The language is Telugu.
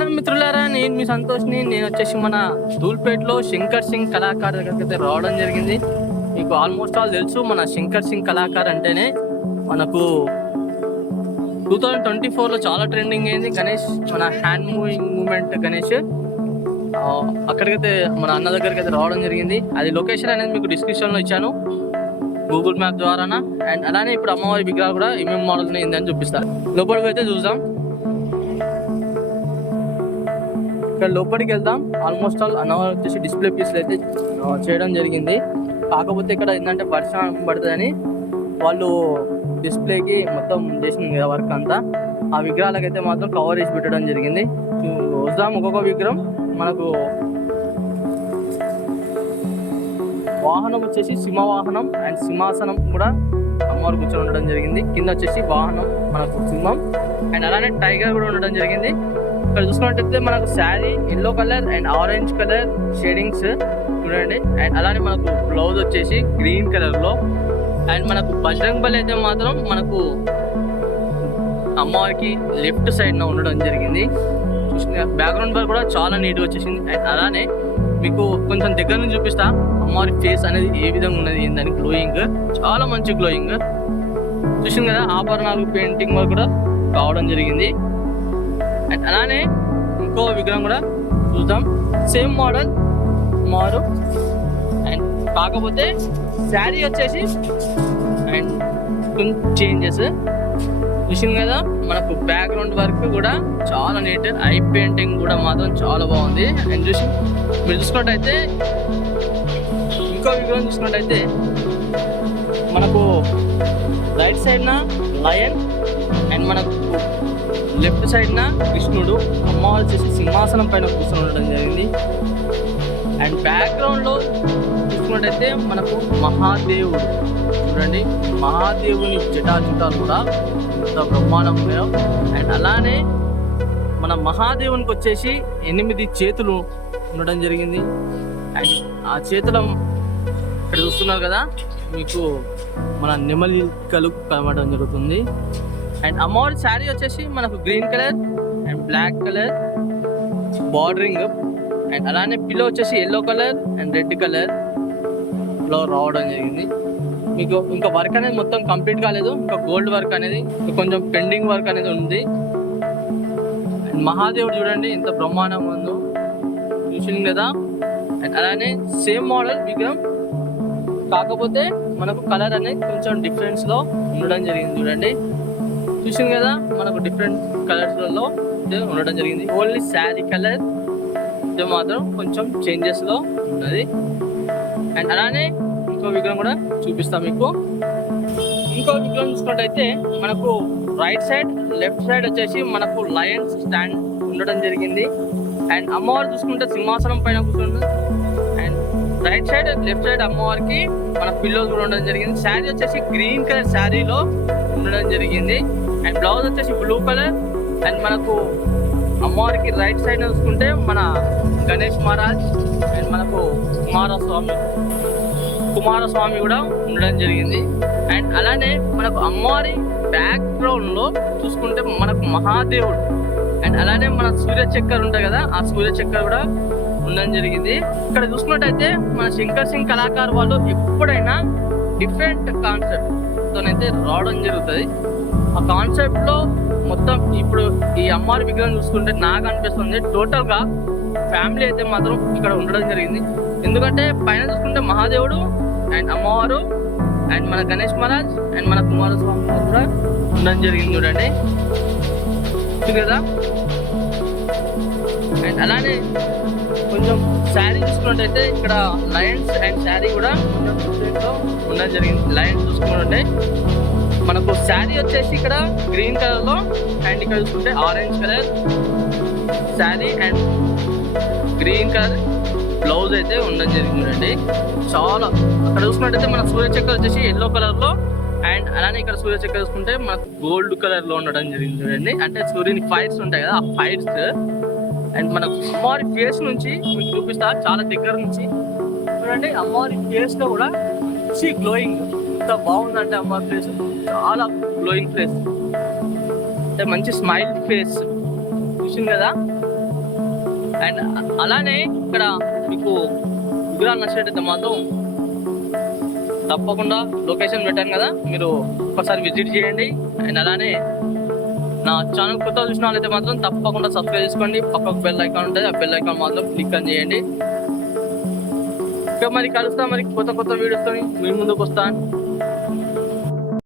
నమస్కారం మిత్రులారా, నేను మీ సంతోష్ని. నేను వచ్చేసి మన ధూల్పేటలో శంకర్ సింగ్ కళాకార్ దగ్గరికి అయితే రావడం జరిగింది. మీకు ఆల్మోస్ట్ ఆల్ తెలుసు, మన శంకర్ సింగ్ కళాకార్ అంటేనే మనకు 2024లో చాలా ట్రెండింగ్ అయింది గణేష్. మన హ్యాండ్ మూమెంట్ గణేష్ అక్కడికైతే మన అన్న దగ్గరికి అయితే రావడం జరిగింది. అది లొకేషన్ అనేది మీకు డిస్క్రిప్షన్లో ఇచ్చాను గూగుల్ మ్యాప్ ద్వారానా. అండ్ అలానే ఇప్పుడు అమ్మవారి విగ్రహాలు కూడా ఏమేమి మోడల్స్ ఏందని చూపిస్తారు. లోపలికి అయితే చూద్దాం. ఇక్కడ లోపలికి వెళ్దాం. ఆల్మోస్ట్ ఆల్ అన్నవారు వచ్చేసి డిస్ప్లే పీస్లు అయితే చేయడం జరిగింది. కాకపోతే ఇక్కడ ఏంటంటే వర్షం పడుతుందని వాళ్ళు డిస్ప్లేకి మొత్తం చేసింది కదా వర్క్ అంతా. ఆ విగ్రహాలకైతే మాత్రం కవర్ వేసి పెట్టడం జరిగింది. చూద్దాం ఒక్కొక్క విగ్రహం. మనకు వాహనం వచ్చేసి సింహవాహనం అండ్ సింహాసనం కూడా అమ్మవారు కూర్చొని ఉండడం జరిగింది. కింద వచ్చేసి వాహనం మనకు సింహం అండ్ అలానే టైగర్ కూడా ఉండడం జరిగింది. ఇక్కడ చూసుకున్నట్టయితే మనకు sari yellow colour and orange colour shadings చూడండి. అండ్ అలానే మనకు బ్లౌజ్ వచ్చేసి గ్రీన్ కలర్లో. అండ్ మనకు బజరంగ్ బలి అయితే మాత్రం మనకు అమ్మవారికి లెఫ్ట్ సైడ్న ఉండడం జరిగింది. చూసిన బ్యాక్గ్రౌండ్ వర్క్ కూడా చాలా నీట్గా వచ్చేసింది. అండ్ అలానే మీకు కొంచెం దగ్గర నుంచి చూపిస్తా అమ్మవారి ఫేస్ అనేది ఏ విధంగా ఉన్నది ఏందని. గ్లోయింగ్, చాలా మంచి గ్లోయింగ్ చూసింది కదా. ఆభరణాలు పెయింటింగ్ వర్క్ కూడా కావడం జరిగింది. అండ్ అలానే ఇంకో విగ్రహం కూడా చూద్దాం. సేమ్ మోడల్ మారు. అండ్ కాకపోతే శారీ వచ్చేసి అండ్ కొంచెం చేంజెస్ చూసింది కదా. మనకు బ్యాక్గ్రౌండ్ వర్క్ కూడా చాలా నీట్. ఐ పెయింటింగ్ కూడా మాత్రం చాలా బాగుంది. అండ్ చూసి మీరు చూసుకున్నట్టయితే ఇంకో విగ్రహం చూసుకున్నట్టయితే మనకు రైట్ సైడ్న లయన్ అండ్ మనకు లెఫ్ట్ సైడ్న కృష్ణుడు, అమ్మవారు వచ్చేసి సింహాసనం పైన కూర్చొని ఉండడం జరిగింది. అండ్ బ్యాక్గ్రౌండ్లో చూసుకున్నట్టయితే మనకు మహాదేవుడు చూడండి. మహాదేవుని జటాజుటాలు కూడా ఇంత బ్రహ్మాండంగా. అండ్ అలానే మన మహాదేవునికి వచ్చేసి 8 చేతులు ఉండడం జరిగింది. అండ్ ఆ చేతుల ఇక్కడ చూస్తున్నారు కదా, మీకు మన నెమలికలు కనబడడం జరుగుతుంది. అండ్ అమ్మవారి శారీ వచ్చేసి మనకు green colour and black colour bordering. And అలానే పిల్లో వచ్చేసి ఎల్లో కలర్ అండ్ రెడ్ కలర్లో రావడం జరిగింది. మీకు ఇంకా వర్క్ అనేది మొత్తం కంప్లీట్ కాలేదు. ఇంకా గోల్డ్ వర్క్ అనేది కొంచెం పెండింగ్ వర్క్ అనేది ఉంది. అండ్ మహాదేవుడు చూడండి ఎంత బ్రహ్మాండంగా ఉందో, చూసింది కదా. అండ్ అలానే సేమ్ మోడల్ విగ్రహం, కాకపోతే మనకు కలర్ అనేది కొంచెం డిఫరెన్స్లో ఉండడం జరిగింది. చూడండి చూసింది కదా, మనకు డిఫరెంట్ కలర్స్లలో ఉండడం జరిగింది. ఓన్లీ శారీ కలర్ ఇది మాత్రం కొంచెం చేంజెస్లో ఉన్నది. అండ్ అలానే ఇంకో విగ్రహం కూడా చూపిస్తాం మీకు. ఇంకో విగ్రహం చూసుకున్నట్టయితే మనకు రైట్ సైడ్ లెఫ్ట్ సైడ్ వచ్చేసి మనకు లయన్స్ స్టాండ్ ఉండడం జరిగింది. అండ్ అమ్మవారు చూసుకుంటే సింహాసనం పైన కూర్చుంటుంది. And right side left side అమ్మవారికి మన పిల్లోస్ కూడా ఉండడం జరిగింది. శారీ వచ్చేసి గ్రీన్ కలర్ శారీలో ఉండడం జరిగింది. అండ్ బ్లౌజ్ వచ్చేసి బ్లూ కలర్. అండ్ మనకు అమ్మవారికి రైట్ సైడ్ చూసుకుంటే మన గణేష్ మహారాజ్ అండ్ మనకు కుమారస్వామి కూడా ఉండడం జరిగింది. అండ్ అలానే మనకు అమ్మవారి బ్యాక్గ్రౌండ్లో చూసుకుంటే మనకు మహాదేవుడు అండ్ అలానే మన సూర్యచక్కెర ఉంటుంది కదా, ఆ సూర్యచక్కెర కూడా ఉండడం జరిగింది. ఇక్కడ చూసుకున్నట్టయితే మన శంకర్ సింగ్ కళాకారు వాళ్ళు ఎప్పుడైనా డిఫరెంట్ కాన్సెప్ట్తోనైతే రావడం జరుగుతుంది. ఆ కాన్సెప్ట్లో మొత్తం ఇప్పుడు ఈ అమ్మవారి విగ్రహం చూసుకుంటే నాకు అనిపిస్తుంది టోటల్గా ఫ్యామిలీ అయితే మాత్రం ఇక్కడ ఉండడం జరిగింది. ఎందుకంటే పైన చూసుకుంటే మహాదేవుడు అండ్ అమ్మవారు అండ్ మన గణేష్ మహారాజ్ అండ్ మన కుమారస్వామి కూడా ఉండడం జరిగింది. చూడండి కదా. అండ్ అలానే కొంచెం శారీ చూసుకున్నట్టయితే ఇక్కడ లయన్స్ అండ్ శారీ కూడా కొంచెం డిఫరెంట్గా ఉండడం జరిగింది. లయన్స్ చూసుకున్నట్టే మనకు శారీ వచ్చేసి ఇక్కడ గ్రీన్ కలర్లో అండ్ ఇక్కడ చూసుకుంటే orange colour sari and green colour blouse అయితే ఉండడం జరిగిందండి. చాలా అక్కడ చూసుకున్నట్టయితే మన సూర్యచక్ర వచ్చేసి ఎల్లో కలర్లో అండ్ అలానే ఇక్కడ సూర్యచక్ర చూసుకుంటే మనకు గోల్డ్ కలర్లో ఉండడం జరిగింది చూడండి. అంటే సూర్యుని ఫైర్స్ ఉంటాయి కదా, ఆ ఫైర్స్. అండ్ మనకు అమ్మవారి ఫేస్ నుంచి మీకు చూపిస్తా చాలా దగ్గర నుంచి చూడండి. అమ్మవారి ఫేస్లో కూడా గ్లోయింగ్ ఎంత బాగుందంటే అమ్మవారి ఫేస్ చాలా గ్లోయింగ్ ఫేస్, అంటే మంచి స్మైల్ ఫేస్ చూసింది కదా. అండ్ అలానే ఇక్కడ మీకు విగ్రహాలు నచ్చినట్టయితే మాత్రం తప్పకుండా లొకేషన్ పెట్టాను కదా, మీరు ఒకసారి విజిట్ చేయండి. అండ్ అలానే నా ఛానల్ కొత్త చూసిన వాళ్ళైతే మాత్రం తప్పకుండా సబ్స్క్రైబ్ చేసుకోండి. పక్కకు బెల్ ఐకాన్ ఉంటుంది, ఆ బెల్ ఐకాన్ మాత్రం క్లిక్ అని చేయండి. ఇంకా మరి కలుస్తాం మరి కొత్త వీడియోస్తో మీ ముందుకు వస్తాను.